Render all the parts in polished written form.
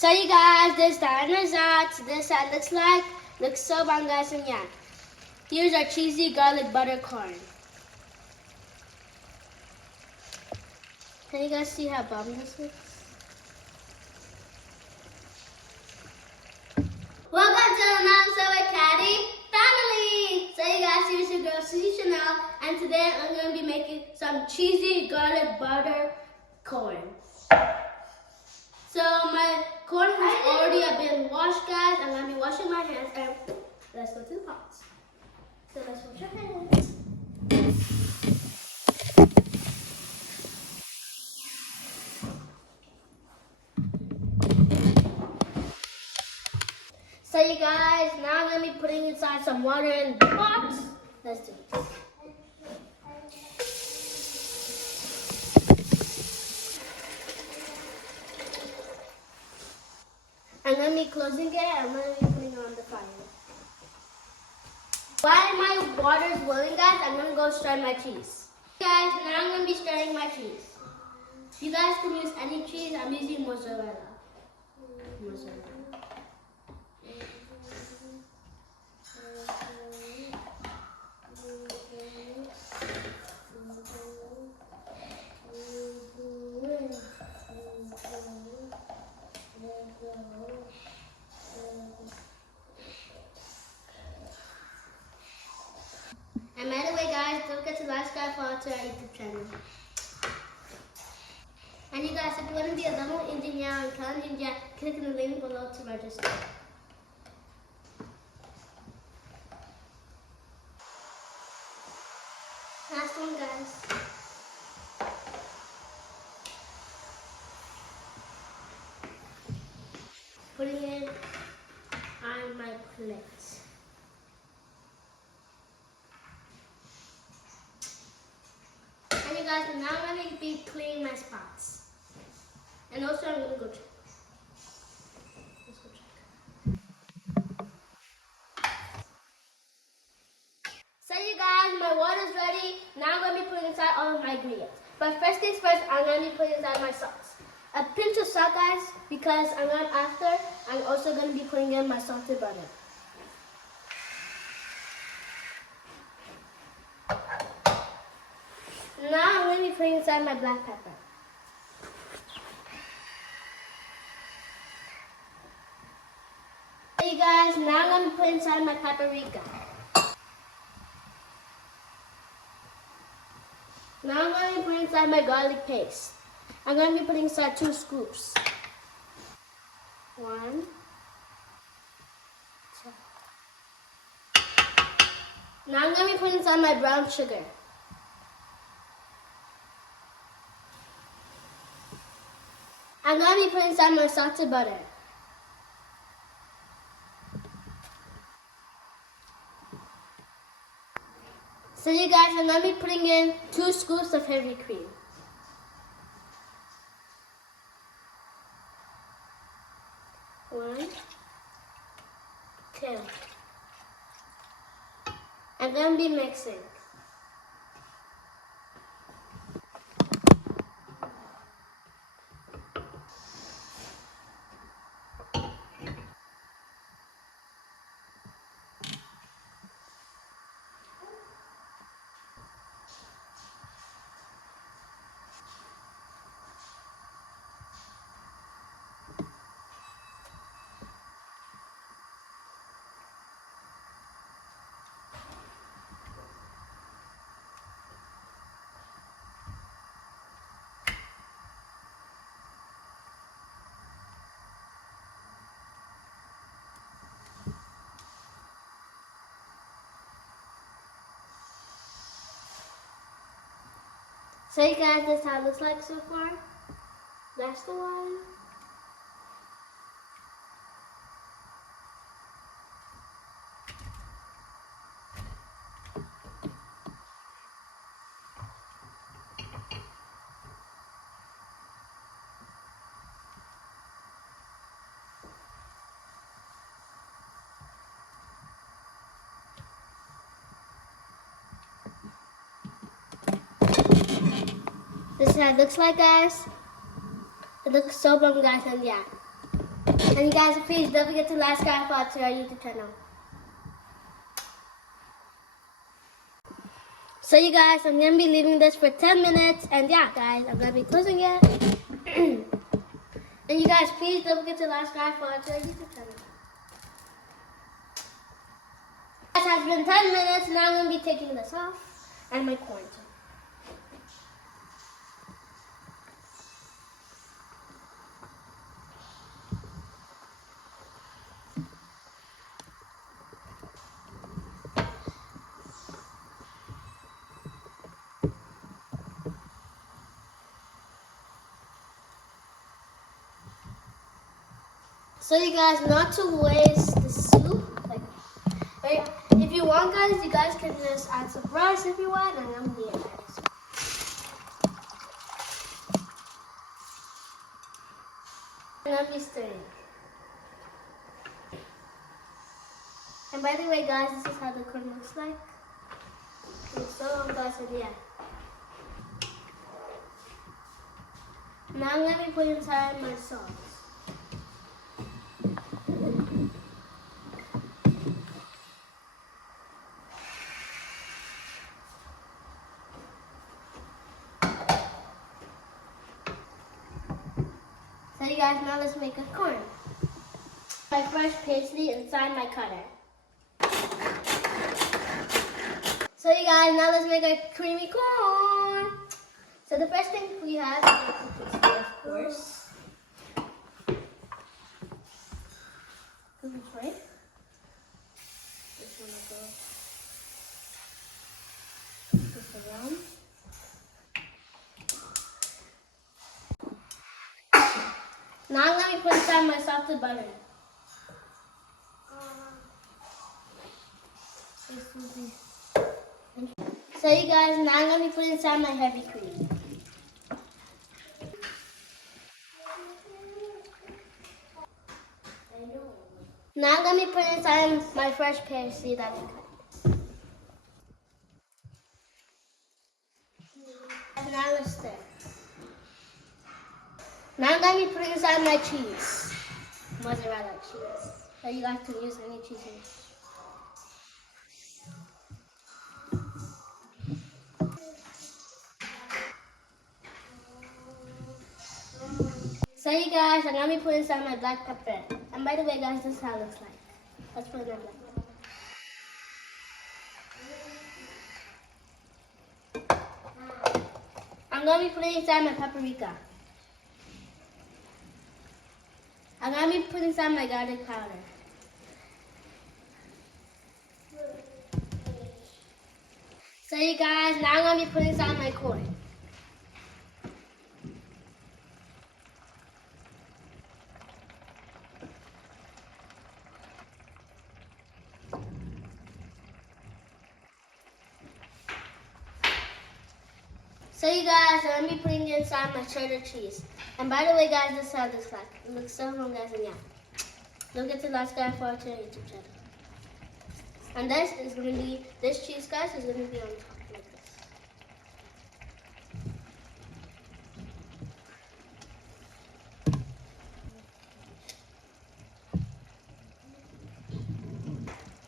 So you guys, this diner's out. This side looks like. Looks so bomb, guys, and yeah. Here's our cheesy garlic butter corn. Can you guys see how bomb this looks? Welcome to the Mom Subway Caddy family! So you guys, here's your girl Susie Chanel, and today I'm going to be making some cheesy garlic butter corn. So my corn has already been washed, guys. I'm going to be washing my hands, and let's go to the pots. So let's wash our hands. So you guys, now I'm going to be putting inside some water in the pot. Let's do this. I'm going to be closing it. I'm going to be putting it on the fire. While my water is boiling, guys, I'm going to go stir my cheese. Guys, now I'm going to be stirring my cheese. You guys can use any cheese. I'm using mozzarella. And by the way, guys, don't forget to like, subscribe, follow to our YouTube channel. And you guys, if you want to be a level engineer on Khan Ninja, click in the link below to register. Last one, guys. Putting it on my plate. And you guys, now I'm going to be cleaning my spots. And also I'm going to go check. Let's go check. So you guys, my water's ready. Now I'm going to be putting inside all of my ingredients. But first things first, I'm going to be putting inside my sauce. A pinch of salt, guys, because I'm also going to be putting in my salted butter. Now I'm going to be putting inside my black pepper. Hey guys, now I'm going to put inside my paprika. Now I'm going to put inside my garlic paste. I'm going to be putting inside 2 scoops. 1, 2. Now I'm going to be putting inside my brown sugar. I'm going to be putting inside my salted butter. So you guys, I'm going to be putting in 2 scoops of heavy cream. 1, 2. I'm going to be mixing. So you guys, this is how it looks like so far. That's the one. This is how it looks like, guys. It looks so bomb, guys, and yeah. And you guys, please don't forget to like, subscribe to our YouTube channel. So you guys, I'm going to be leaving this for 10 minutes. And yeah, guys, I'm going to be closing it. And you guys, please don't forget to like, subscribe to our YouTube channel. It has been 10 minutes. Now I'm going to be taking this off and my corn too. So you guys, not to waste the soup, like, right? If you want, guys, you guys can just add some rice if you want, and I'm gonna add rice. And I'm be stirring. And by the way, guys, this is how the corn looks like. It's so guys, and yeah. Now I'm gonna be putting inside my sauce. So you guys, now let's make a corn. My fresh pastry inside my cutter. So you guys, now let's make a creamy corn. So the first thing we have is the pastry, of course. Right? This one will go just around. Now I'm going to put inside my salted butter. So you guys, now I'm going to put inside my heavy cream. Now I'm going to put inside my fresh pastry that we cut. And now let's stir. Now I'm going to be putting inside my cheese. Mozzarella cheese. So you guys can use any cheese in it. So you guys, I'm going to be putting inside my black pepper. And by the way, guys, this is how it looks like. Let's put it in my black pepper. I'm going to be putting inside my paprika. I'm going to be putting inside my garlic powder. So you guys, now I'm going to be putting inside my corn. So you guys, I'm going to be putting inside my cheddar cheese. And by the way, guys, this is how it looks like. It looks so good, guys, and yeah. Don't forget to like, subscribe to our YouTube channel. And this is going to be, this cheese, guys, is going to be on top like this.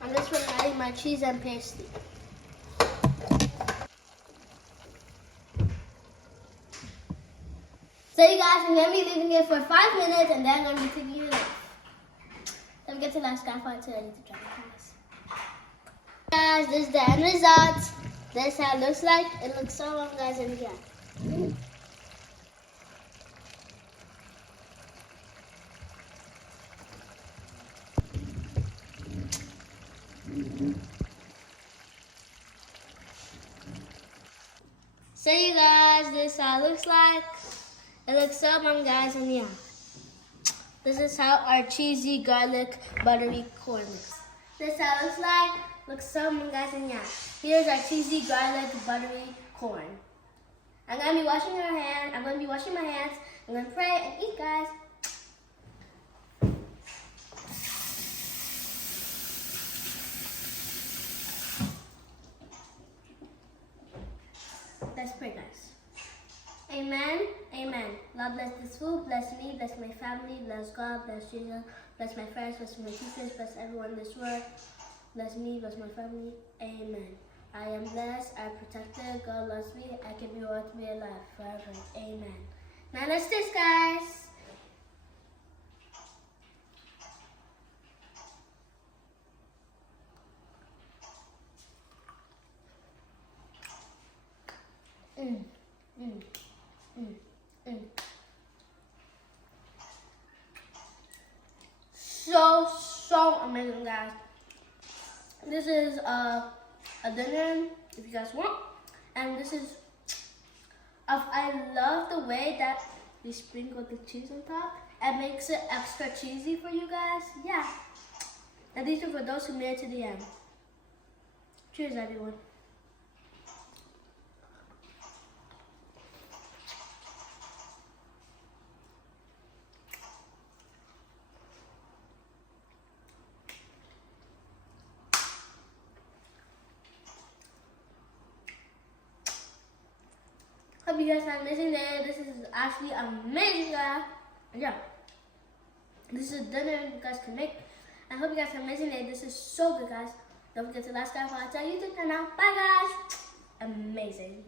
And this one, I'm adding my cheese and pastry. So you guys, I'm going to be leaving it for 5 minutes and then I'm going to be taking it off. Don't forget to like, subscribe to our YouTube channel. Guys, this is the end result. This is how it looks like. It looks so long, guys, and yeah. So you guys, this is how it looks like. It looks so bomb, guys, and yeah. This is how our cheesy garlic buttery corn looks. This is how it looks like. Looks so bomb, guys, and yeah. Here's our cheesy garlic buttery corn. I'm gonna be washing my hands. I'm gonna be washing my hands. I'm gonna pray and eat, guys. Let's pray, guys. Amen. Amen. Lord bless this food, bless me, bless my family, bless God, bless Jesus, bless my friends, bless my teachers, bless everyone in this world. Bless me, bless my family. Amen. I am blessed, I am protected, God loves me, I can be worth me alive forever. Amen. Now let's taste, guys. Mm, mm, mm, mm. So amazing, guys. This is a dinner if you guys want, and this is I love the way that you sprinkle the cheese on top. It makes it extra cheesy for you guys. Yeah, and these are for those who made it to the end. Cheers, everyone. Hope you guys have an amazing day. This is actually amazing, guys. Yeah. This is dinner you guys can make. I hope you guys have an amazing day. This is so good, guys. Don't forget to like, subscribe, follow our YouTube channel. Bye, guys. Amazing.